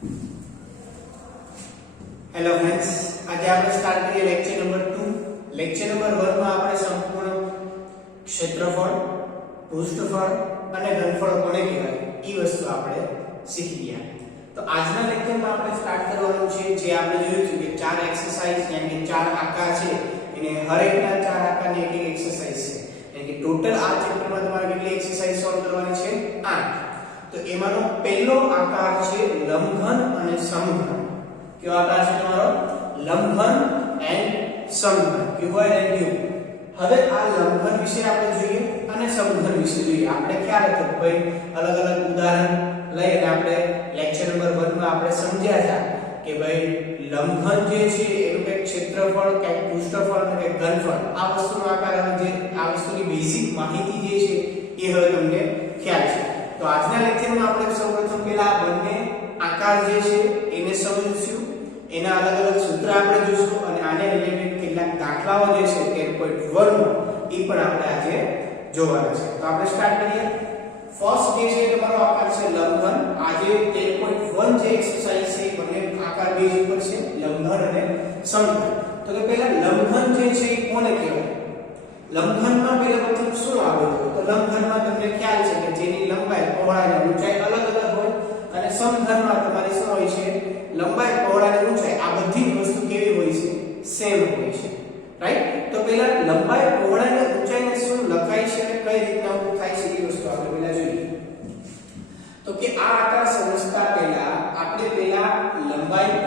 Hello friends, આજે આપણે start કરીએ લેક્ચર નંબર 2. લેક્ચર નંબર 1 માં આપણે સંપૂર્ણ ક્ષેત્રફળ, પૃષ્ઠફળ અને ઘનફળ કોને કહેવાય એ વસ્તુ આપણે શીખી ગયા. તો આજના લેક્ચરમાં આપણે સ્ટાર્ટ કરવાનું છે જે આપણે જોયું છે કે ચાર એક્સરસાઇઝ એટલે કે ચાર આકાર છે એને હરેકના ચાર આકારની એક એક્સરસાઇઝ છે. એટલે કે ટોટલ આ ચેપ્ટરમાં તમારે કેટલી એક્સરસાઇઝ સોલ્વ કરવાની છે? 8. તો એમાંનો પહેલો આકાર છે લંબઘન અને સમઘન. क्यों आकार છે તમારો? લંબઘન એન્ડ સમઘન, ક્યુબોઇડ એન્ડ ક્યુબ. હવે આ લંબઘન વિશે આપણે જોઈએ અને સમઘન વિશે જોઈએ. આપણે ખ્યાલ હતો ભાઈ અલગ અલગ ઉદાહરણ લઈ અને આપણે લેક્ચર નંબર 1 માં આપણે સમજ્યા હતા કે ભાઈ લંબઘન જે છે એનું કે ક્ષેત્રફળ કે પૃષ્ઠફળ અને ઘનફળ આ વસ્તુનો આકાર હવે જે આ વસ્તુની બેઝિક માહિતી જે છે એ હવે તમને ખ્યાલ છે. તો આજના લેક્ચરમાં આપણે સૌપ્રથમ પહેલા આ બંને આકાર જે છે એને સમજીશું, એના અલગ અલગ સૂત્ર આપણે જોઈશું અને આને રિલેટેડ કેટલાક દાખલાઓ જે છે 13.1 નો એ પણ આપણે આજે જોવાના છે. તો આપણે સ્ટાર્ટ કરીએ. ફર્સ્ટ જે છે તમારો આકાર છે લંબઘન. આજે 13.1 જે એક્સરસાઇઝ છે બંને આકાર બેઝ ઉપર છે, લંબઘન અને સમઘન. તો કે પહેલા લંબઘન જે છે એ કોને કહેવાય? લંબઘનમાં પહેલા પ્રથમ શું આવે છે? તો લંબઘનમાં તમને ખ્યાલ છે કે જેની લંબાઈ, પહોળાઈ અને ઊંચાઈ અલગ અલગ હોય અને સમઘનમાં તમારી શું હોય છે? લંબાઈ, પહોળાઈ અને ઊંચાઈ આ બધી વસ્તુ કેવી હોય છે? સેમ હોય છે, રાઈટ? તો પહેલા લંબાઈ, પહોળાઈ અને ઊંચાઈને શું લખાય છે અને કઈ રીતના થાય છે એ વસ્તુ આપણે પહેલા જોઈએ. તો કે આ આકાર સમજતા પહેલા આપણે પહેલા લંબાઈ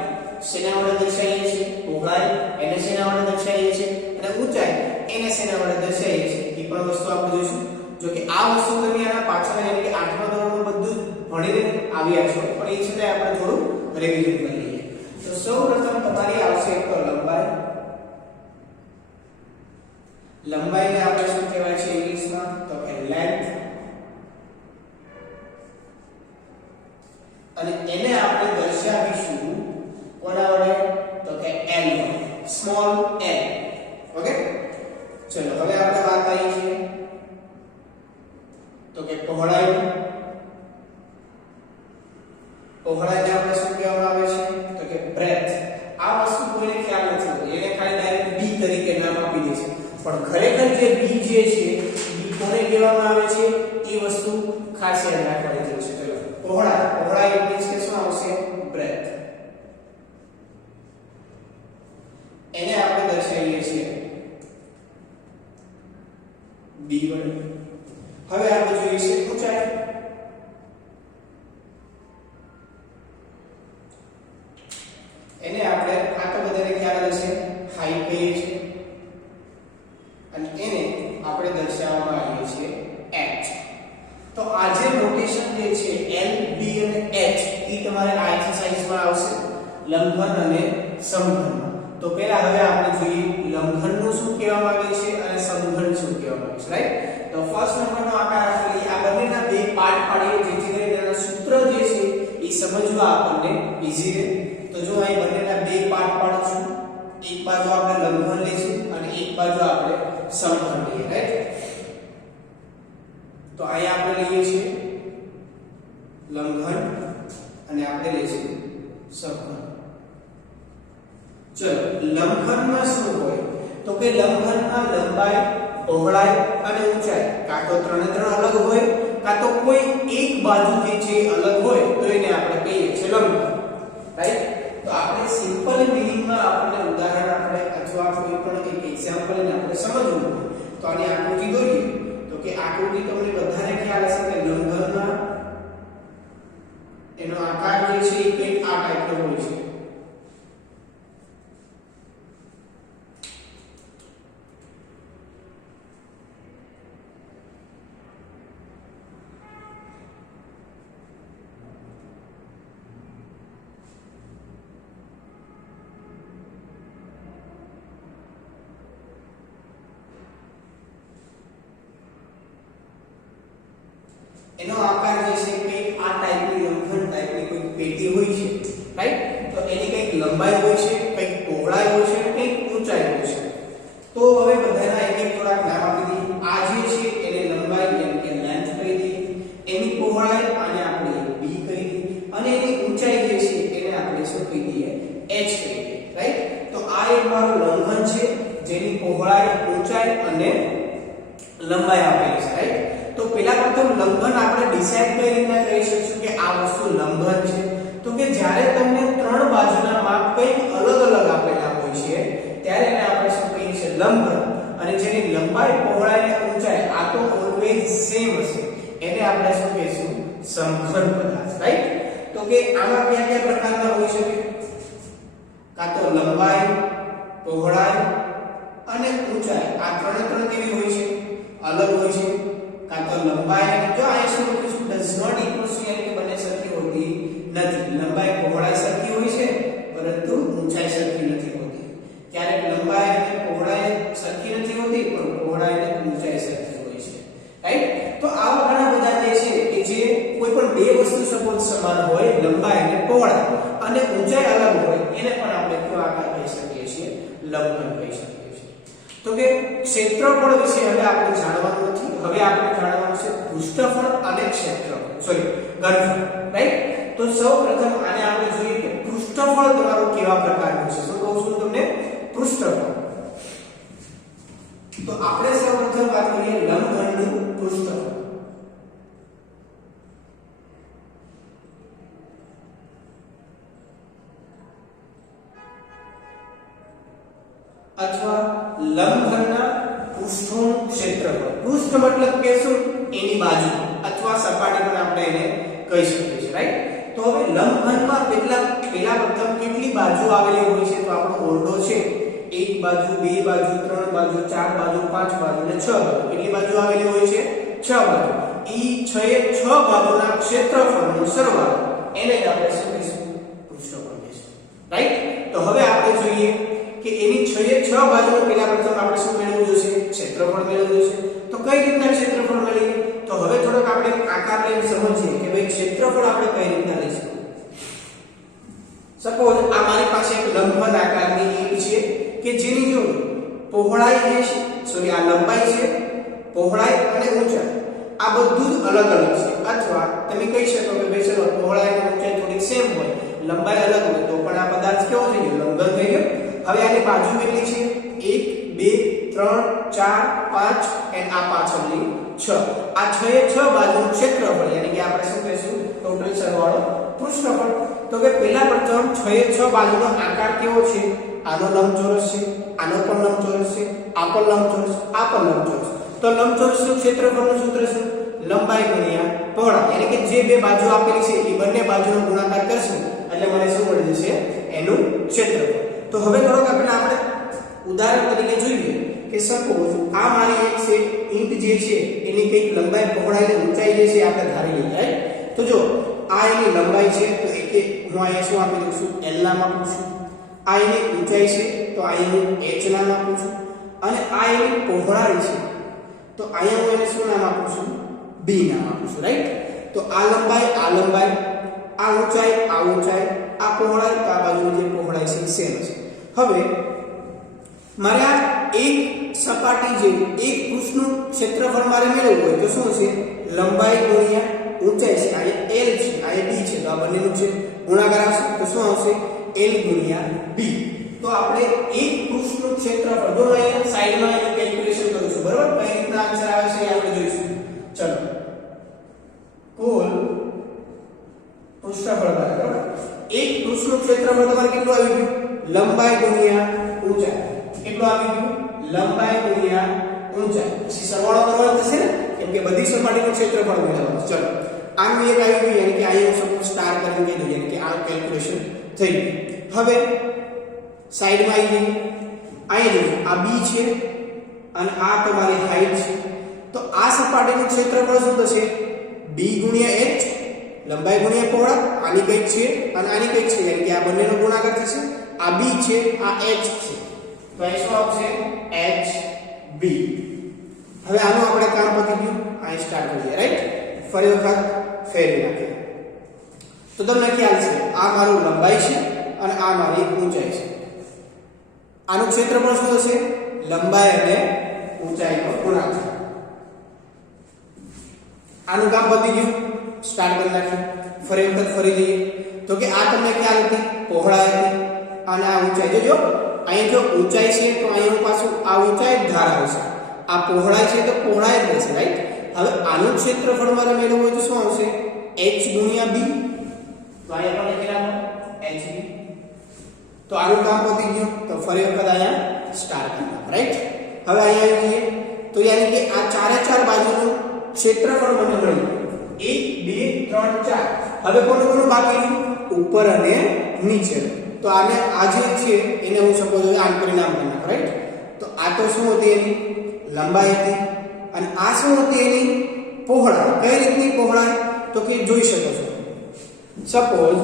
શેના વડે દર્શાવીએ છીએ? પહોળાઈ એને શેના વડે દર્શાવીએ છીએ અને ઊંચાઈ એને શેના વડે દર્શાવીએ છીએ એ પણ વસ્તુ આપણે જોઈશું. જો કે આ વસ્તુ તમે આના પાછળ એટલે કે 8મા ધોરણમાં બધું ભણીને આવ્યા છો, પણ એ છતાંય આપણે થોડું રિવિઝન કરી લઈએ. તો સૌપ્રથમ તમારી આવશે એક તો લંબાઈ. લંબાઈને આપણે શું કહેવાય છે ઇંગ્લિશમાં? તો કે લેન્થ. અને એને આપણે દર્શાવીશું કોના વડે? તો કે L વડે, સ્મોલ l. ઓકે, ચલો હવે આપણે વાત આવી છે તો કે પહોળાઈ. પહોળાઈને આપણે શું કહેવામાં આવે છે? તો કે બ્રેથ. આ વસ્તુ કોઈને ખ્યાલ નથી, એને ખાલી ડાયરેક્ટ b તરીકે નામ આપી દે છે, પણ ખરેખર જે b જે છે b કોને કહેવામાં આવે છે એ વસ્તુ ખાસ યાદ રાખવાની જરૂર છે. ચલો પહોળાઈ. પહોળાઈ એટલે કે શું આવશે? બ્રેથ. એને આપણે દર્શાવીએ છીએ b વડે. હવે આપણે જોઈએ છે ઊંચાઈ. એને આપણે આ તો બધાને ખ્યાલ હશે હાઈટ કહીએ છીએ અને એને આપણે દર્શાવવામાં આવીએ છીએ h. તો આ જે નોટેશન જે છે l, b અને h એ તમારે આ એક્સરસાઇઝમાં આવશે લંબઘન અને સમઘનમાં. તો પહેલા હવે આપણે જોઈએ લંબઘનનું શું કહેવામાં આવે છે અને સમઘન શું કહેવામાં આવે છે, રાઈટ? તો ફર્સ્ટ નંબરનો આકાર આપણે આ બંનેના બે પાર્ટ પાડીએ જેથી કરીને એના સૂત્ર જે છે એ સમજવા આપણને ઈઝી રહે. તો જો અહીં બંનેના બે પાર્ટ પાડું છું, એક બાજુ આપણે લંબઘન લઈશું અને એક બાજુ આપણે સમઘન લઈએ, રાઈટ? તો અહીં આપણે લઈએ છીએ લંબઘન અને આપણે લઈશું સમઘન. ચલો લંબઘનમાં શું હોય? તો કે લંબઘનમાં લંબાઈ, પહોળાઈ અને ઊંચાઈ કાં તો ત્રણે ત્રણ અલગ હોય કાં તો કોઈ એક બાજુ જે છે અલગ હોય તો એને આપણે કહીએ છીએ લંબઘન, રાઈટ? તો આપણે સિમ્પલ મીનિંગમાં આપણે ઉદાહરણ આપણે અથવા કોઈ પણ એક એક્ઝામ્પલ ને આપણે સમજવું હોય તો આની આકૃતિ દોરીએ. તો કે આકૃતિ તમને બધાને ખ્યાલ હશે કે લંબઘનમાં એનો આકાર જે છે એ કંઈક આ ટાઈપનો હોય છે. એનો આકાર જે છે કે આ ટાઈપની લંબઘન ટાઈપની કોઈ પેટી હોય છે, રાઈટ? તો એની કંઈક લંબાઈ હોય છે, કંઈક પહોળાઈ હોય છે, કંઈક ઊંચાઈ હોય છે. તો હવે બધાના એક એક થોડાક નામ આપી દઈએ. આ જે છે એને લંબાઈ એટલે કે લેન્થ કહી દઈએ, એની પહોળાઈ આને આપણે b કહી દઈએ અને એની ઊંચાઈ જે છે h કહીએ, રાઈટ? તો આ એક મારું લંબઘન છે જેની પહોળાઈ, ઊંચાઈ અને લંબાઈ આપેલી છે, રાઈટ? તો પહેલા પ્રથમ લંબઘન આપણે ડિસાઈડ કઈ રીતના કરી શકીશું કે આ વસ્તુ લંબઘન છે? તો કે જ્યારે તમને ત્રણ બાજુના માપ કંઈક અલગ અલગ આપેલા હોય છે ત્યારે એને આપણે શું કહીએ છીએ? લંબઘન. અને જેની લંબાઈ, પહોળાઈ અને ઊંચાઈ આ તો ઓલવેઝ સેમ હશે એને આપણે શું કહીશું? સમઘન પદાર્થ, રાઈટ? તો કે આમાં કયા કયા પ્રકારના હોઈ શકે? કાં તો લંબાઈ, પહોળાઈ અને ઊંચાઈ આ ત્રણ કેવી હોય છે? અલગ હોય છે. કાં તો લંબાઈ અને જો આ શું લખીશું ડઝ નોટ ઇક્વલ્સ ટુ એટલે કે બંને સરખી હોતી નથી. લંબાઈ, પહોળાઈ સરખી હોય છે પરંતુ ઊંચાઈ સરખી નથી હોતી. ક્યારેક લંબાઈ અને પહોળાઈ સરખી નથી હોતી પણ પહોળાઈ અને ઊંચાઈ સરખી હોય છે, રાઈટ? તો આવા ઘણા બધા જે છે કે જે કોઈ પણ બે વસ્તુ સપોઝ સમાન હોય, લંબાઈ અને પહોળાઈ અને ઊંચાઈ અલગ હોય એને પણ આપણે કયો આકાર કહી શકીએ છીએ? લંબઘન કહી શકીએ છીએ. તો કે ક્ષેત્રફળ વિશે હવે આપણે જાણવાનું નથી. હવે આપણે જાણવાનું છે પૃષ્ઠફળ અને ઘનફળ, રાઈટ? તો સૌપ્રથમ આને આપણે જોઈએ કે પૃષ્ઠફળ તમારું કેવા પ્રકારનું છે. શું કહું છું તમને? પૃષ્ઠફળ. તો આપણે સૌપ્રથમ વાત કરીએ લંબઘનનું પૃષ્ઠફળ. અથવા લંબઘનના પૃષ્ઠોનું ક્ષેત્રફળ. પૃષ્ઠ મતલબ કે શું? એની બાજુ અથવા સપાટી પણ આપણે એને કહી શકીએ છીએ, રાઈટ? તો હવે લંબઘનમાં પહેલા પ્રથમ કેટલી બાજુ આવેલી હોય છે? તો આપણો ઓરડો છે એક બાજુ, બે બાજુ, ત્રણ બાજુ, ચાર બાજુ, પાંચ બાજુ અને છ બાજુ. કેટલી બાજુ આવેલી હોય છે? છ બાજુ. ઈ છ બાજુના ક્ષેત્રફળનો સરવાળો એને જ આપણે શું કહીશું? પૃષ્ઠફળ કહીશું, રાઈટ? તો હવે આપણે જોઈએ કે એની છ બાજુનું પહેલા પ્રથમ આપણે શું મેળવવું જોઈશે? ક્ષેત્રફળ મેળવવું જોઈશે. તો કઈ રીતના ક્ષેત્રફળ મેળવીએ? તો હવે થોડોક આપણે આકાર લઈને સમજીએ કે ભાઈ ક્ષેત્રફળ આપણે કઈ રીતના લઈશું. સપોઝ આ મારી પાસે એક લંબઘન આકારની ઈંટ છે કે જેની જો પહોળાઈ જે છે, સોરી આ લંબાઈ છે, પહોળાઈ અને ઊંચાઈ આ બધું જ અલગ અલગ છે. અથવા તમે કહી શકો કે ભાઈ ચલો પહોળાઈ અને ઊંચાઈ થોડી સેમ હોય, લંબાઈ અલગ હોય તો પણ આ પદાર્થ કેવો થઈ ગયો? લંબઘન થઈ ગયો. હવે આની બાજુ કેટલી છે? 1 2 3 4 5 અને આ પાછળની 6. આ 6 બાજુનું ક્ષેત્રફળ એટલે કે આપણે શું કહીશું? ટોટલ સરવાળો પૃષ્ઠફળ. તો કે પહેલા પ્રથમ 6 બાજુનો આકાર કેવો છે? આનો લંબચોરસ છે, આનો પણ લંબચોરસ છે, આ પણ લંબચોરસ, આ પણ લંબચોરસ. તો લંબચોરસનું ક્ષેત્રફળનું સૂત્ર શું? લંબાઈ ગુણ્યા પહોળાઈ. એટલે કે જે બે બાજુ આપેલી છે એ બંને બાજુનો ગુણાકાર કરશું એટલે મને શું મળી જશે? એનું ક્ષેત્રફળ. તો હવે થોડોક આપણે ઉદાહરણ તરીકે જોઈએ કે સપોઝ આ મારી એક છે ઈંટ જે છે એની કઈક લંબાઈ, પહોળાઈ અને ઊંચાઈ જે છે આપણે ધારી લઈએ, રાઈટ? તો જો આ એની લંબાઈ છે તો હું અહીંયા શું આપી દઉં છું? L નામ આપું છું. આ એની ઊંચાઈ છે તો અહીંયા હું h નામ આપું છું. અને આ એની પહોળાઈ છે તો અહીંયા હું એને શું નામ આપું છું? b નામ આપું છું, રાઈટ? તો આ લંબાઈ, આ ઊંચાઈ, આ પહોળાઈ, તો આ બાજુની જે પહોળાઈ છે સેમ છે. હવે મારે આ એક સપાટી જે એક પૃષ્ઠનું ક્ષેત્રફળ મારે મેળવવું હોય તો શું છે? લંબાઈ ગુણ્યા ઊંચાઈ છે, અહીંયા l છે, અહીંયા b છે, તો આ બંનેનું છે ગુણાકાર આવશે તો શું આવશે? l ગુણ્યા b. તો આપણે એક પૃષ્ઠનું ક્ષેત્રફળ જો અહીંયા સાઈડમાં એનું કેલ્ક્યુલેશન કરું છું, બરાબર? કઈ રીતના આન્સર આવે છે એ આપણે જોઈશું. ચલો કુલ પૃષ્ઠફળ બરાબર એક પૃષ્ઠનું ક્ષેત્રફળ તમારે કેટલું આવી ગયું? લંબાઈ ગુણ્યા ઊંચાઈ. કેટલું આવી ગયું? લંબાઈ ગુણ્યા ઊંચાઈ. પછી સરવાળો કરવાનો થશે ને, કેમ કે બધી સપાટીનું ક્ષેત્રફળ મેળવવાનું. ચલો આનું એક આવી ગયું, એટલે કે આ હું સપોઝ સ્ટાર કરીને કહી દઉં, એટલે કે આ કેલ્ક્યુલેશન થઈ ગયું. હવે સાઈડમાં આવી ગઈ, અહીંયા આ b છે અને આ તમારી હાઈટ છે. તો આ સપાટીનું ક્ષેત્રફળ શું થશે? b ગુણ્યા h, લંબાઈ ગુણ્યા પહોળાઈ, આની કંઈક છે અને આની કંઈક છે, એટલે કે આ બંનેનો ગુણાકાર થશે. આ b છે, આ h છે, તો અહીં શું આવશે? hb. હવે આનું આપણે કામ પતી ગયું, અહીં સ્ટાર્ટ કરીએ, રાઈટ? ફરી વખત ફેરવી નાખીએ તો તમને ખ્યાલ છે આ મારું લંબાઈ છે અને આ મારી ઊંચાઈ છે. આનું ક્ષેત્રફળ શું થશે? લંબાઈ અને ઊંચાઈનો ગુણાકાર. આનું કામ પતી ગયું, સ્ટાર્ટ કરી નાખ્યું. ફરી વખત ફરી લઈએ તો કે આ તમને ખ્યાલ હતી પહોળાઈ હતી, અને આ ઊંચાઈ જોજો અહીં જો ઊંચાઈ છે તો અહીં પાછું આ ઊંચાઈ જ ધાર આવશે, આ પહોળાઈ છે તો પહોળાઈ જ રહેશે, રાઈટ? હવે આનું ક્ષેત્રફળ મારે મેળવવું હોય તો શું આવશે? h ગુણ્યા b, તો અહીંયા પણ લખી રાખો hb. તો આનું કામ પતી ગયું. તો ફરી વખત અહીંયા સ્ટાર કરી નાખો, રાઈટ? હવે અહીંયા જોઈએ તો યાની કે આ ચારે ચાર બાજુનું ક્ષેત્રફળ મને મળ્યું 1 2 3 4. હવે કોનું કોનું બાકી રહ્યું? ઉપર અને નીચે. તો આને આ જે છે એને હું સપોઝ આમ કરી નામ કરી નાખું, રાઈટ? તો આ તો શું હતી? એની લંબાઈ હતી અને આ શું હતી? એની પહોળાઈ. કઈ રીતની પહોળાઈ? તો કે જોઈ શકો છો સપોઝ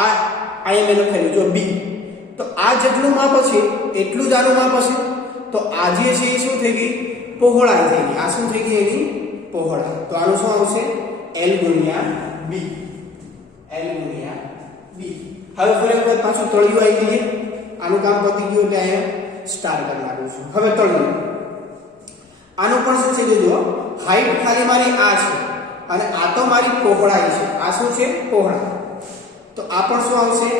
આ અહીંયા મેં લખેલું જો b, તો આ જેટલું માપ છે એટલું જ આનું માપ હશે. તો આ જે છે એ શું થઈ ગઈ? પહોળાઈ થઈ ગઈ. આ શું થઈ ગઈ? એની પહોળાઈ. તો આનું શું આવશે? l ગુણ્યા b, l ગુણ્યા b. હવે ફરી વખત પાછું તળિયું આવી ગયું. આનું કામ પતી ગયું એટલે અહીંયા સ્ટાર કરી નાખું છું. હવે તળિયું આનું પણ શું છે? જોજો હાઈટ ખાલી મારી આ છે અને આ તો મારી પહોળાઈ છે. આ શું છે? પહોળાઈ. તો આ પણ શું આવશે?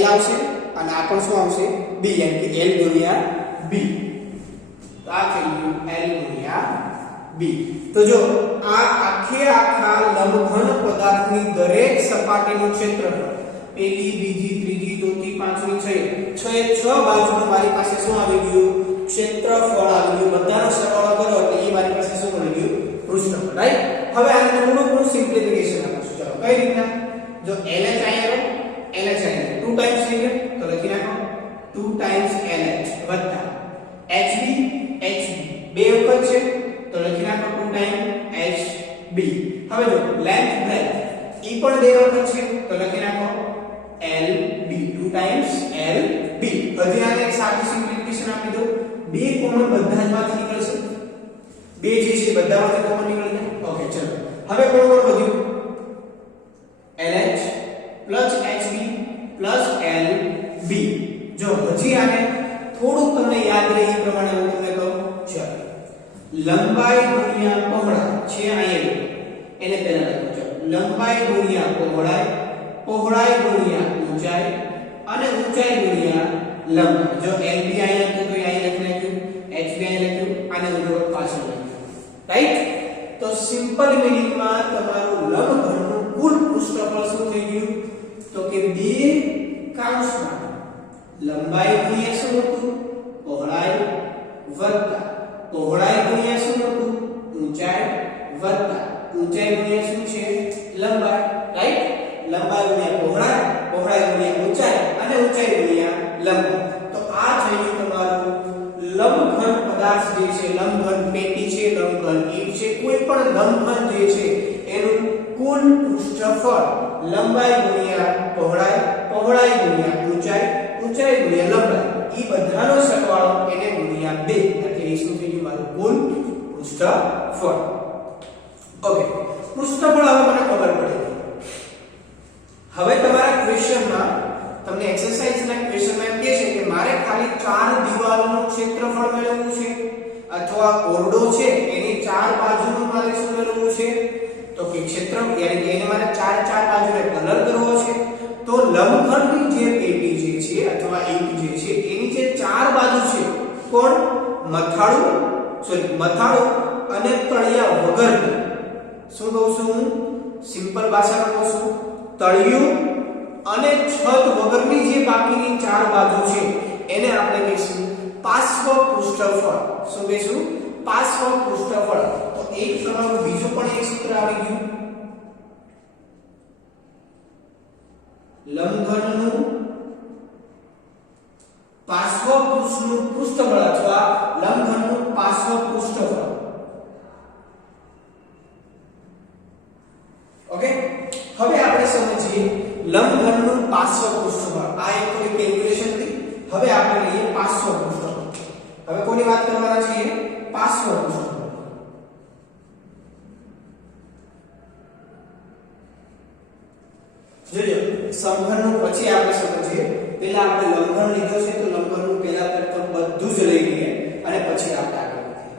l આવશે અને આ પણ શું આવશે? b, એમ કે l ગુણ્યા b. તો આ થઈ ગયું l ગુણ્યા b. તો જો આ આખા લંબઘન પદાર્થની દરેક સપાટીનું ક્ષેત્રફળ પહેલી, બીજી, ત્રીજી, ચોથી, પાંચમી, છઠ્ઠી, છ બાજુનું મારી પાસે શું આવી ગયું? ક્ષેત્રફળ આવી ગયું. બધાનો સરવાળો કરો એટલે એ મારી પાસે શું મળી ગયું? પૃષ્ઠફળ, રાઈટ? હવે આને થોડું સિમ્પ્લિફિકેશન આપશું. ચલો કઈ રીતના? જો lh અહીંયા lh અહીંયા 2 ટાઈમ્સ થઈ ગયો તો લખી નાખો 2 ટાઈમ્સ lh વત્તા hb બે વખત છે તો લખી નાખો 2 ટાઈમ hb. હવે જો લેન્થ બ્રેથ ઈ પણ બે વખત છે તો લખી નાખો lb 2 ટાઈમ્સ lb. હજી આને એક સાદી સિમ્પ્લિફિકેશન આપી દો. બે કોમન બધા જ માંથી નીકળશે. બે જે છે બધામાંથી કોમન નીકળી જાય. ઓકે ચલો હવે કોણ કોણ વધ્યું? lh plus hb plus lb. જો હજી આને થોડું તમને યાદ રહે એ પ્રમાણે હું તમને કહું. ચલો લંબાઈ ગુણ્યા પહોળાઈ છે અહીંયા એને પહેલા લખો. ચલો લંબાઈ ગુણ્યા પહોળાઈ, પહોળાઈ ગુણ્યા ઊંચાઈ અને ઊંચાઈ ગુણ્યા લંબાઈ. જો lb અહીંયા હતું તો અહીંયા લખી નાખ્યું, hb અહીંયા લખ્યું અને ઉધોગ પાછળ લખ્યું, રાઈટ? તો સિમ્પલ મિનિંગમાં તમારું લંબઘનનું કુલ પૃષ્ઠફળ શું થઈ ગયું? તો કે બે કૌંસમાં લંબાઈ ગુણ્યા શું હતું? પહોળાઈ વત્તા પહોળાઈ ગુણ્યા શું હતું? ઊંચાઈ વત્તા ઊંચાઈ ગુણ્યા શું છે? લંબાઈ, રાઈટ? લંબાઈ ગુણ્યા પહોળાઈ, પહોળાઈ ગુણ્યા ઊંચાઈ અને ઊંચાઈ ગુણ્યા લંબાઈ. તો આ થઈ ગયું તમારું લંબઘન પદાર્થ જે છે, લંબઘન પેટી છે, લંબઘન ઈંટ છે, કોઈ પણ લંબઘન જે છે એનું કુલ પૃષ્ઠફળ લંબાઈ ગુણ્યા પહોળાઈ, પહોળાઈ ગુણ્યા ઊંચાઈ, ઊંચાઈ ગુણ્યા લંબાઈ, ઈ બધાનો સરવાળો એને ગુણ્યા 2 એટલે એ શું થઈ ગયું? મારું કુલ પૃષ્ઠફળ. ઓકે, પૃષ્ઠફળ હવે મને ખબર પડી. હવે તમારા ક્વેશ્ચનમાં તમને એક્સરસાઇઝના ક્વેશ્ચનમાં એમ કહે છે કે મારે ખાલી 4 દિવાલનું ક્ષેત્રફળ મેળવવું છે અથવા ઓરડો છે એની 4 બાજુનું મારે શું મેળવવું છે? તો કે ક્ષેત્ર યાની કે એને મારે 4 બાજુને કલર કરવો છે. તો લંબઘનની જે પેટી જે છે અથવા ઈંટ જે છે એની જે 4 બાજુ છે કોણ? મથાળું અને તળિયા વગરની. શું કહું છું હું? સિમ્પલ ભાષામાં કહું છું તળિયું અને છત વગરની જે બાકીની 4 બાજુ છે એને આપણે કહીશું પાર્શ્વ પૃષ્ઠફળ. શું કહીશું? પાર્શ્વ પૃષ્ઠફળ. તો એક તમારું બીજું પણ એક સૂત્ર આવી ગયું. લંબઘનનું પાર્શ્વ પૃષ્ઠફળ અથવા લંબઘનનું પાર્શ્વ પૃષ્ઠફળ. ઓકે, હવે આપણે સમજીએ લંબઘનનું પાર્શ્વ પૃષ્ઠફળ. આ એક તો કેલ્ક્યુલેશન હતી. હવે આપણે લઈએ પાર્શ્વ પૃષ્ઠફળ. હવે કોની વાત કરવાના છીએ? પાર્શ્વ પૃષ્ઠફળ. જોજો સમઘનનું પછી આપણે સમજીએ. પહેલા આપણે લંબઘન લીધો છે તો લંબઘનનું પહેલા પ્રથમ બધું જ લઈ લઈએ અને પછી આપણે આગળ વધીએ.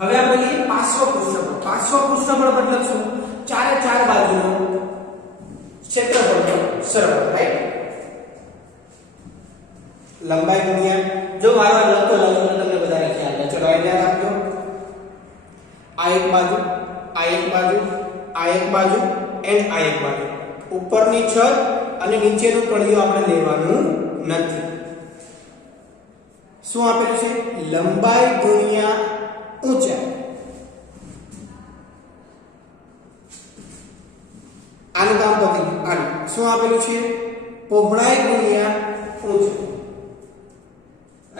હવે આપણે લઈએ પાર્શ્વ પૃષ્ઠફળ. પાર્શ્વ પૃષ્ઠફળ મતલબ શું? 4 બાજુનો ક્ષેત્રફળ સરળ, રાઈટ? લંબાઈ ગુણ્યા જો મારો લખતો તમને બધાને ખ્યાલ છે. ચલો અહીંયા રાખજો. આ એક બાજુ, આ એક બાજુ, આ એક બાજુ એન્ડ આ એક બાજુ. ઉપરની છત અને નીચેનું તળિયું આપણે લેવાનું નથી. શું આપેલું છે? લંબાઈ ગુણ્યા ઊંચાઈ. આનું કામ પતી ગયું. આનું શું આપેલું છે? પહોળાઈ ગુણ્યા ઊંચાઈ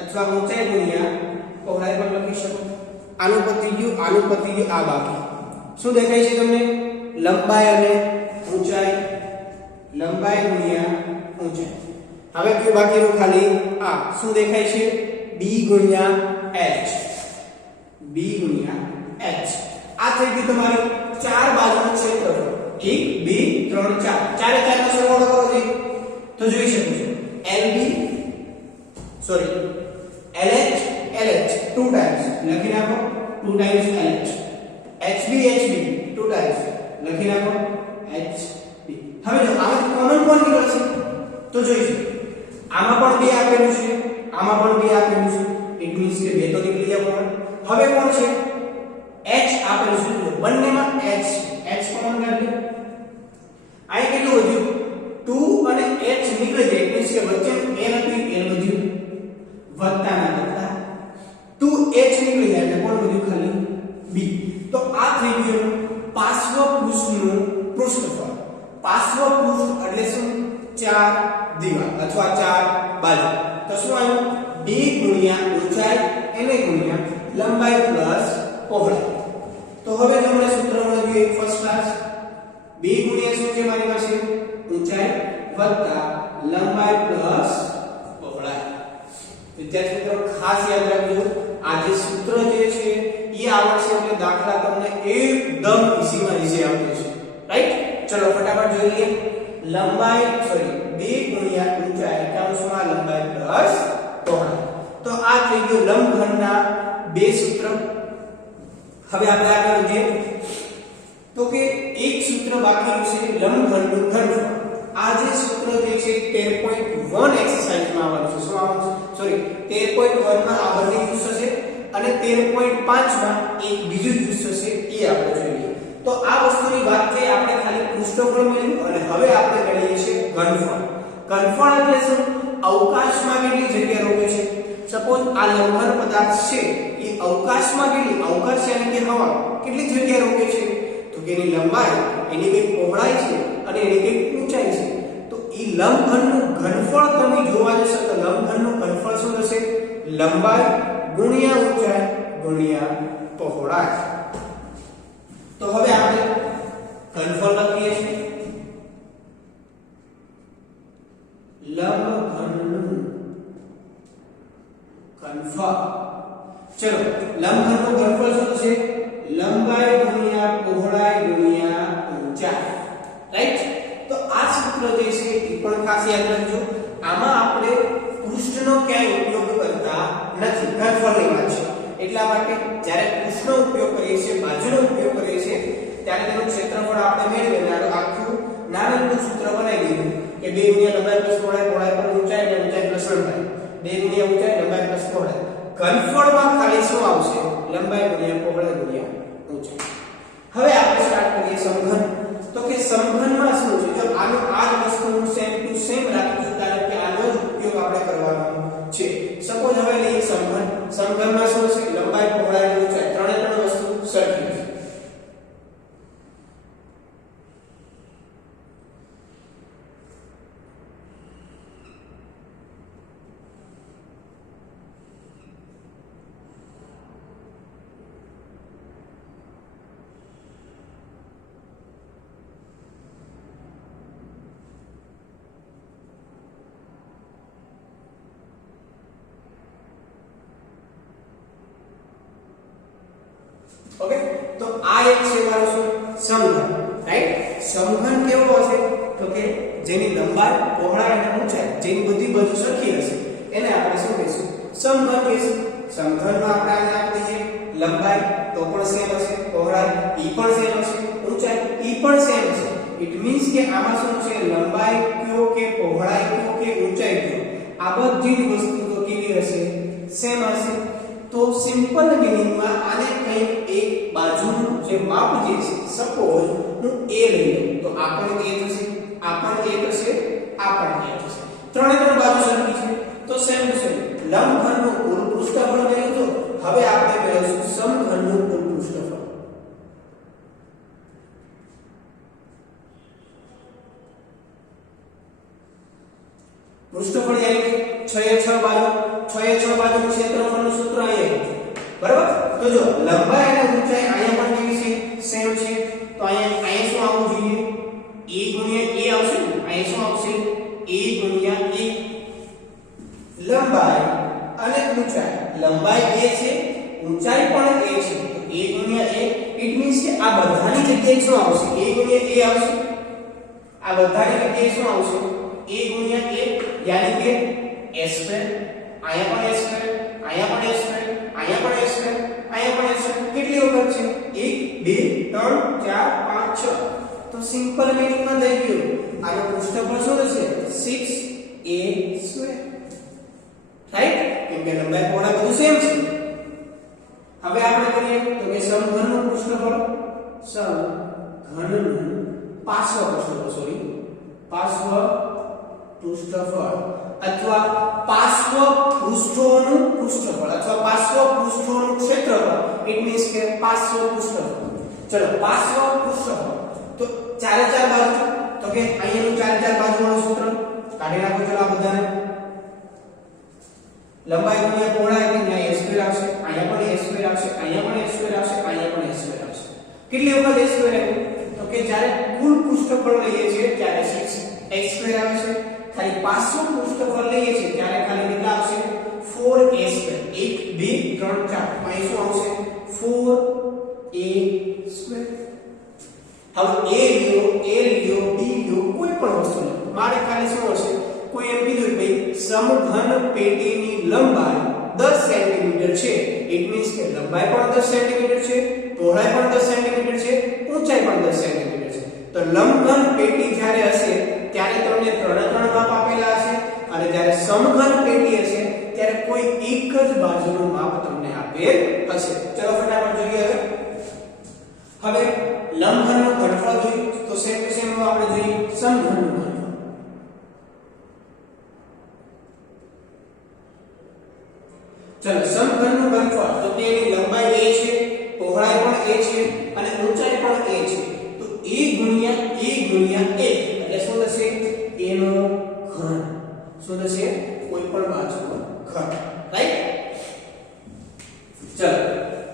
અથવા ઊંચાઈ ગુણ્યા પહોળાઈ પણ લખી શકો. આનું પતી ગયું, આનું પતી ગયું, આ બાકી. શું દેખાય છે તમને? લંબાઈ અને ઊંચાઈ. લંબાઈ ગુણ્યા ઊંચાઈ. હવે કયું બાકી રહ્યું? ખાલી આ. શું દેખાય છે? b ગુણ્યા h. b ગુણ્યા h. આ થઈ ગયું તમારું ચાર બાજુનું ક્ષેત્રફળ. 1 2 3 4 ચારે ચારનો સરવાળો કરો જી તો જોઈ શકો છો. LH LH 2 ટાઈમ્સ લખી નાખો. 2 ટાઈમ્સ LH. HB 2 ટાઈમ્સ લખી નાખો. HB. હવે જો આમાં કોમન કોણ નીકળશે તો જોઈશું. આમાં પણ 2 આપેલું છે, આમાં પણ 2 આપેલું છે. ઇટ મીન્સ કે 2 તો નીકળી ગયા કોમન. હવે કોણ છે? H આપેલું છે. બંનેમાં H કોમન કાઢી. અહીં કેટલું વધ્યું? 2 અને H નીકળી જાય. એટલે કે વચ્ચેનું n હતું n વધ્યું. વત્તાના વત્તા 2H નીકળી જાય એટલે કોણ વધ્યું? ખાલી B. તો આ થઈ ગયું પાર્શ્વ પૃષ્ઠનું પૃષ્ઠફળ. પાર્શ્વ પૃષ્ઠ એટલે શું? ચાર દિવાલ અથવા ચાર બાજુ. તો શું આવ્યું? B ગુણ્યા ઊંચાઈ એને ગુણ્યા લંબાઈ પ્લસ પહોળાઈ. તો હવે જો મને સૂત્ર મળ્યું એક ફર્સ્ટ ક્લાસ. b ગુણ્યા શું છે મારી પાસે? ઊંચાઈ વત્તા લંબાઈ પ્લસ પહોળાઈ. વિદ્યાર્થી મિત્રો ખાસ યાદ રાખજો, આ જે સૂત્ર જે છે એ આવડશે એટલે દાખલા તમને એકદમ ઈઝીમાં ઈઝી આવશે. રાઈટ? ચલો ફટાફટ જોઈ લઈએ. લંબાઈ b ગુણ્યા ઊંચાઈ કૌંસમાં લંબાઈ પ્લસ પહોળાઈ. તો આ થઈ ગયું લંબઘનના બે સૂત્ર. હવે આપણે આગળ વધીએ તો કે એક સૂત્ર બાકી છે લંબઘનનું ઘનફળ. આ જે સૂત્ર જે છે 13.1 એક્સરસાઇઝમાં આવવાનું છે. શું આવવાનું છે? સોરી 13.1 માં આ બંને યુઝ થશે અને 13.5 માં એક બીજું યુઝ થશે. એ આપણે જોઈએ. તો આ વસ્તુની વાત થઈ આપણે ખાલી પૃષ્ઠફળ મેળવ્યું અને હવે આપણે મેળવીએ છીએ ઘનફળ. ઘનફળ એટલે શું? અવકાશમાં કેટલી જગ્યા રોકે છે. સપોઝ આ લંબઘન પદાર્થ છે એ અવકાશમાં કેટલી, અવકાશ એટલે કે હવા, કેટલી જગ્યા રોકે છે? તો કે એની લંબાઈ, એની કઈ પહોળાઈ છે અને એની કઈ ઊંચાઈ છે. તો એ લંબઘનનું ઘનફળ તમે જોવા જશો તો લંબઘનનું ઘનફળ શું થશે? લંબાઈ ગુણ્યા ઊંચાઈ ગુણ્યા પહોળાઈ. તો હવે આપણે ઘનફળ લખીએ છીએ. લંબઘનનું ઘનફળ. ચલો લંબઘનનું ઘનફળ શું છે? લંબાઈ ગુણ્યા પહોળાઈ ગુણ્યા ઊંચાઈ. રાઈટ? તો આ સૂત્ર જે છે એ પણ ખાસ યાદ રાખજો. આમાં આપણે પૃષ્ઠનો ક્યાંય ઉપયોગ કરતા નથી. ઘનફળની વાત છે એટલા માટે જ્યારે પૃષ્ઠનો ઉપયોગ કરીએ છીએ, બાજુનો ઉપયોગ કરીએ છીએ ત્યારે તેનું ક્ષેત્રફળ આપણે મેળવીને આખું નાનું સૂત્ર બનાવી દીધું કે 2 ગુણ્યા લંબાઈ પ્લસ પહોળાઈ, પહોળાઈ પર ઊંચાઈ અને ઊંચાઈ પ્લસ લંબાઈ. 2 ગુણ્યા ઊંચાઈ લંબાઈ પ્લસ પહોળાઈ. ઘનફળમાં ખાલી શું આવશે? લંબાઈ ગુણ્યા પહોળાઈ ગુણ્યા ઊંચાઈ. હવે આપણે સ્ટાર્ટ કરીએ સમઘન. તો કે સમઘનમાં શું છે? જો આનું આ જ વસ્તુનું સેમ ટુ સેમ રાખીશું કારણ કે આનો જ ઉપયોગ આપણે કરવાનો છે. સપોઝ હવે લઈએ સમઘન. સમઘનમાં શું છે? લંબાઈ પહોળાઈ અને ઊંચાઈ ત્રણે ત્રણ વસ્તુ સરખી છે. ઓકે, તો આ એક છે મારું શું? સમઘન. રાઈટ? સમઘન કેવો હશે? તો કે જેની લંબાઈ, પહોળાઈ અને ઊંચાઈ જેની બધી બાજુ સરખી હશે એને આપણે શું કહીશું? સમઘન કહીશું. સમઘનમાં આપણે આને આપી દઈએ લંબાઈ તો પણ સેમ હશે, પહોળાઈ ઈ પણ સેમ હશે, ઊંચાઈ ઈ પણ સેમ હશે. ઇટ મીન્સ કે આમાં શું છે? લંબાઈ કયો કે પહોળાઈ કયો કે ઊંચાઈ કયો આ બધી જ વસ્તુ તો કેવી હશે સેમ હશે તો સિમ્પલ મીનિંગમાં આને કંઈક એક બાજુનું જે માપ જે છે સપોઝ હું a લઈ લઉં તો આ પણ a થશે આ પણ a થશે આ પણ a થશે ત્રણે ત્રણ બાજુ સરખી છે તો સેમ ટુ સેમ લંબઘનનું કુલ પૃષ્ઠફળ મેળવ્યું તો હવે આપણે મેળવીશું સમઘનનું કુલ પૃષ્ઠફળ પૃષ્ઠફળ યાની કે 6 બાજુ 6 બાજુનું ક્ષેત્રફળનું સૂત્ર અહીંયા બરાબર તો જો લંબાઈ અને ઊંચાઈ અહીંયા પણ કેવી છે સેમ છે તો અહીંયા શું આવવું જોઈએ a ગુણ્યા a આવશે ને અહીંયા શું આવશે a ગુણ્યા a લંબાઈ અને ઊંચાઈ લંબાઈ a છે ઊંચાઈ પણ a છે તો a ગુણ્યા a ઇટ મીન્સ કે આ બધાની જગ્યાએ શું આવશે a ગુણ્યા a આવશે આ બધાની જગ્યાએ શું આવશે a ગુણ્યા a यानी कि a સ્ક્વેર અહીંયા પણ a સ્ક્વેર અહીંયા પણ a સ્ક્વેર અહીંયા પણ a સ્ક્વેર અહીંયા પણ a સ્ક્વેર કેટલી વખત છે 1 2 3 4 5 6 તો સિમ્પલ મીનિંગ માં થઈ ગયું આનો પૃષ્ઠફળ શું થશે 6a સ્ક્વેર રાઈટ કેમ કે લંબાઈ પહોળાઈ બધું સેમ છે હવે આપણે કરીએ તો કે સમઘનનું પૃષ્ઠફળ સમઘનનું પાર્શ્વ પૃષ્ઠફળ અથવા પાર્શ્વ પૃષ્ઠોનું પૃષ્ઠફળ અથવા પાર્શ્વ પૃષ્ઠોનું ક્ષેત્રફળ ઇટ મીન્સ કે પાર્શ્વ પૃષ્ઠફળ ચલો પાર્શ્વ પૃષ્ઠફળ તો ચારે ચાર બાજુ તો કે અહીંયાનું ચારે ચાર બાજુનું સૂત્ર કાઢી નાખો ચલો આ બધાને લંબાઈ ગુણ્યા પહોળાઈ કે અહીંયા a સ્ક્વેર આવશે અહીંયા પણ a સ્ક્વેર આવશે અહીંયા પણ a સ્ક્વેર આવશે અહીંયા પણ a સ્ક્વેર આવશે કેટલી વખત a સ્ક્વેર આવ્યું તો કે જ્યારે કુલ પૃષ્ઠફળ લઈએ છીએ ત્યારે 6x સ્ક્વેર આવે છે ખાલી પાર્શ્વ પૃષ્ઠફળ લઈએ છીએ ત્યારે ખાલી કેટલા આવશે 4a સ્ક્વેર 1 2 3 4 અહીં શું આવશે 4a સ્ક્વેર હવે a લ્યો b લ્યો કોઈ પણ વસ્તુ લો મારે ખાલી શું હશે કોઈ એમ કીધું કે ભાઈ સમઘન પેટીની લંબાઈ 10 સેન્ટીમીટર છે ઇટ મીન્સ કે લંબાઈ પણ 10 સેન્ટીમીટર છે પહોળાઈ પણ 10 સેન્ટીમીટર છે ઊંચાઈ પણ 10 સેન્ટીમીટર છે તો લંબઘન પેટી જ્યારે હશે ત્યારે તમને ત્રણ માપ આપેલા હશે અને જ્યારે સમઘન પેટી હશે ત્યારે કોઈ એક જ બાજુનું માપ તમને આપેલ હશે ચલો ફટાફટ જોઈએ હવે લંબઘનનું ઘનફળ જોઈએ તો સેમ ટુ સેમ આપણે જોઈએ સમઘનનું ઘનફળ ચલો સમઘનનું ઘનફળ તો તેની લંબાઈ a છે પહોળાઈ પણ a છે અને ઊંચાઈ પણ a છે તો a ગુણ્યા એટલે શું થશે a નો ઘન શું થશે કોઈ પણ બાજુનો ઘન રાઈટ ચલો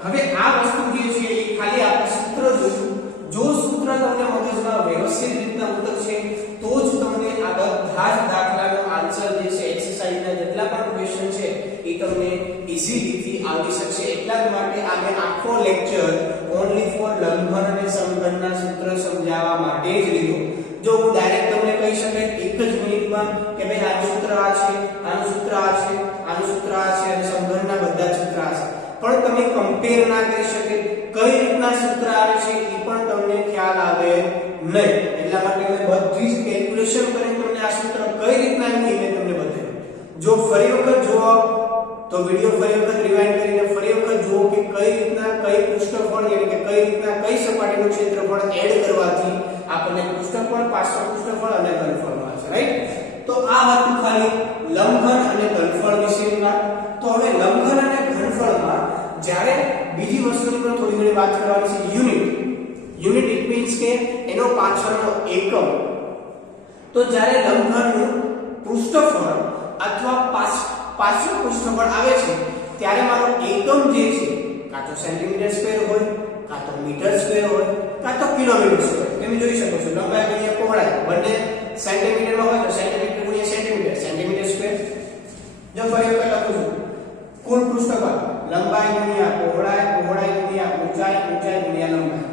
હવે આ વસ્તુ જે છે એ ખાલી આપણે સૂત્ર જોશું જો સૂત્ર તમને મગજમાં વ્યવસ્થિત રીતના ઉતરશે તો જ તમને આ બધા જ દાખલાનો આન્સર જે છે એક્સરસાઇઝના જેટલા પણ ક્વેશ્ચન છે એ તમને ઈઝીલી આવડી શકશે એટલા જ માટે આ આખો લેક્ચર ઓન્લી ફોર લંબઘન અને સમઘનના સૂત્ર સમજાવવા માટે જ લીધો જો હું ડાયરેક્ટ તમને કહી શકે એક જ મિનિટમાં કે ભાઈ આનું સૂત્ર આ છે આનું સૂત્ર આ છે આનું સૂત્ર આ છે અને સમઘનના બધા જ સૂત્ર આ છે પણ તમે કમ્પેર ના કરી શકે કઈ રીતના સૂત્ર આવે છે એ પણ તમને ખ્યાલ આવે નહીં એટલા માટે મેં બધી જ કેલ્ક્યુલેશન કરીને તમને આ સૂત્ર કઈ રીતના આવ્યું એ તમને બતાવ્યું જો ફરી વખત જોવો તો વિડિયો ફરી વખત રિવાઇન્ડ કરીને ફરી વખત જુઓ કે કઈ રીતના કઈ પૃષ્ઠફળ એટલે કે કઈ રીતના કઈ સપાટીનું ક્ષેત્રફળ એડ કરવાથી આપણને પૃષ્ઠફળ પાર્શ્વ પૃષ્ઠફળ અને ઘનફળ મળે છે રાઈટ તો આ હતું ખાલી લંબઘન અને ઘનફળ વિશેની વાત તો હવે લંબઘન અને ઘનફળમાં જ્યારે બીજી વસ્તુની પણ થોડી ઘણી વાત કરવાની છે યુનિટ ઇટ મીન્સ કે એનો પાછળનો એકમ તો જ્યારે લંબઘનનું પૃષ્ઠફળ અથવા પાર્શ્વ પૃષ્ઠફળ આવે છે ત્યારે મારો એકમ જે છે કાં તો સેન્ટીમીટર સ્ક્વેર હોય કાં તો મીટર સ્ક્વેર હોય કાં તો કિલોમીટર સ્ક્વેર તમે જોઈ શકો છો લંબાઈ ગુણ્યા પહોળાઈ બંને સેન્ટીમીટરમાં હોય તો સેન્ટીમીટર ગુણ્યા સેન્ટીમીટર સ્ક્વેર જો ફરી વખત લખું છું કુલ પૃષ્ઠફળ લંબાઈ ગુણ્યા પહોળાઈ ગુણ્યા ઊંચાઈ ગુણ્યા લંબાઈ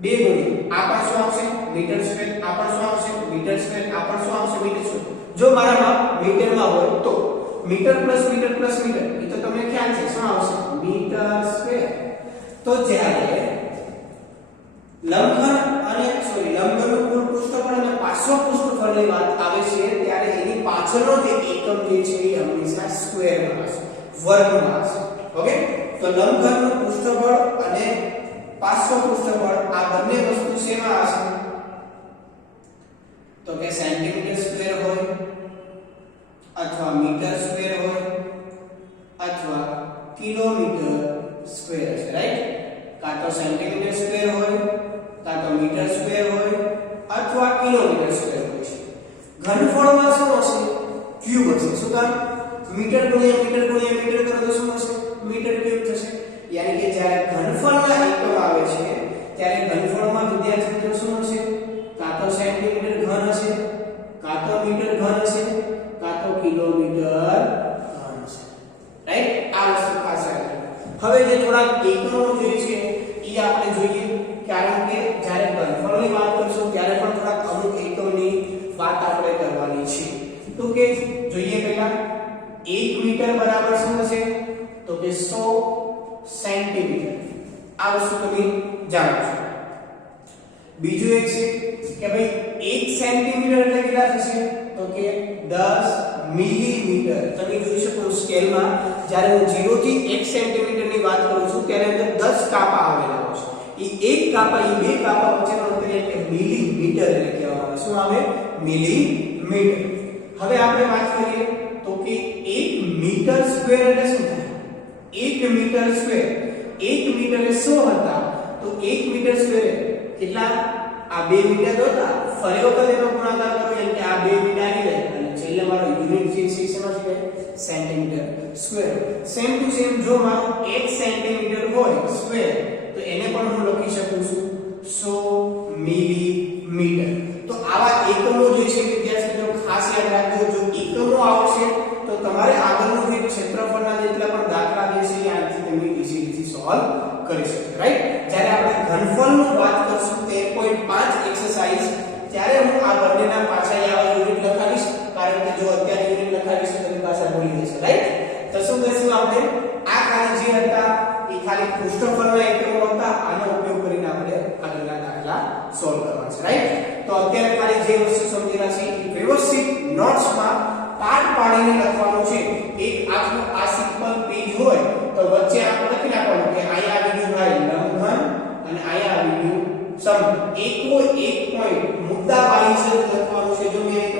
બે ગુણ્યા આ પણ શું આવશે મીટર સ્ક્વેર આ પણ શું આવશે મીટર સ્ક્વેર આ પણ શું આવશે મીટર સ્ક્વેર જો મારામાં મીટરમાં હોય તો મીટર પ્લસ મીટર એ તો તમને ખ્યાલ છે શું આવશે મીટર સ્ક્વેર તો જ્યારે લંબઘનનું કુલ પૃષ્ઠફળ અને પાર્શ્વ પૃષ્ઠફળની વાત આવે છે ત્યારે એની પાછળનો જે એકમ જે છે એ હંમેશા સ્ક્વેરમાં હશે, વર્ગમાં હશે. ઓકે, તો લંબઘનનું પૃષ્ઠફળ અને પાર્શ્વ પૃષ્ઠફળ આ બંને વસ્તુ શેમાં હશે? તો કે સેન્ટીમીટર સ્ક્વેર હોય અથવા મીટર સ્ક્વેર હોય અથવા કિલોમીટર સ્ક્વેર હશે, રાઈટ? કાં તો સેન્ટીમીટર સ્ક્વેર હોય, કાં તો મીટર સ્ક્વેર હોય અથવા કિલોમીટર સ્ક્વેર હોય છે. ઘનફળમાં શું હશે? ક્યુબ હશે. શું કામ? મીટર ગુણ્યા મીટર ગુણ્યા મીટર કરો તો શું હશે? મીટર ક્યુબ થશે. યાની કે જ્યારે ઘનફળના એકમ આવે છે ત્યારે ઘનફળમાં વિદ્યાર્થી મિત્રો શું હશે? કાં તો સેન્ટીમીટર ઘન હશે, કાં તો મીટર ઘન હશે, કાં તો કિલોમીટર ઘન હશે, રાઈટ? આ વસ્તુ ખાસ રાખજો. હવે જે થોડા એકમો જોઈએ છે એ આપણે જોઈએ, કારણ કે જ્યારે ઘનફળની વાત કરશું ત્યારે પણ થોડા અમુક એકમની વાત આપણે કરવાની છે. તો કે જોઈએ પહેલા 1 મીટર બરાબર શું હશે? તો કે 100 સેન્ટીમીટર. આ વસ્તુ તમે જાણો છો. બીજું એક છે કે ભાઈ 1 સેન્ટીમીટર એટલે કેટલા થશે? તો કે 10 મિલીમીટર. તમે જોઈ શકો સ્કેલમાં જ્યારે હું 0 થી 1 સેન્ટીમીટર ની વાત કરું છું ત્યારે અંદર 10 કાપા આવેલા હોય છે. એ એક કાપા એ બે કાપા વચ્ચેનો અંતર એટલે મિલીમીટર એટલે કહેવામાં આવે. શું આવે? મિલીમીટર. હવે આપણે વાત કરીએ તો કે 1 મીટર સ્ક્વેર એટલે શું થાય? 1 મીટર સ્ક્વેર, 1 મીટર એટલે 100 હતા, તો 1 મીટર સ્ક્વેર કેટલા? આ 2 મીટર હતા, ફરી વખત એનો ગુણાકાર કરો એટલે કે આ 2 મીટર આવી જાય અને છેલ્લે મારો યુનિટ જે છે શેમાં છે? Centimetre square. Same to same જો મારો 1 સેન્ટીમીટર હોય સ્ક્વેર તો એને પણ હું લખી શકું છું 100 મિલીમીટર. તો આવા એકમો જે છે વિદ્યાર્થી મિત્રો ખાસ યાદ રાખજો. જો એકમો આવશે તો તમારે આગળનું જે ક્ષેત્રફળના જેટલા પણ દાખલા જે છે એ આથી તમે ઈઝીલી સોલ્વ કરી શકો, રાઈટ? જ્યારે આપણે ઘનફળની વાત કરશું 13.5 એક્સરસાઇઝ ત્યારે હું આ બંનેના પાછા આવા યુનિટ લખાવીશ, કારણ કે જો અત્યારે યુનિટ લખાવીશ તો તમે પાછા ભૂલી જશો, રાઈટ? તો શું કરીશું આપણે? આ ખાલી જે હતા એ ખાલી પૃષ્ઠફળના એકમો હતા, આનો ઉપયોગ કરીને આપણે આગળના દાખલા સોલ્વ કરવાના છે, રાઈટ? તો અત્યારે ખાલી જે વસ્તુ સમજેલા છે એ વ્યવસ્થિત નોટ્સમાં પાઠ પાડીને લખવાનું છે. એક આખું આ સિમ્પલ પેજ હોય તો વચ્ચે આપણે લખી નાખવાનું કે અહીંયા આવી ગયું ભાઈ લંબઘન અને અહીંયા આવી ગયું સમઘન. એક પોઈન્ટ મુદ્દા વાઇઝ લખવાનું છે. જો મેં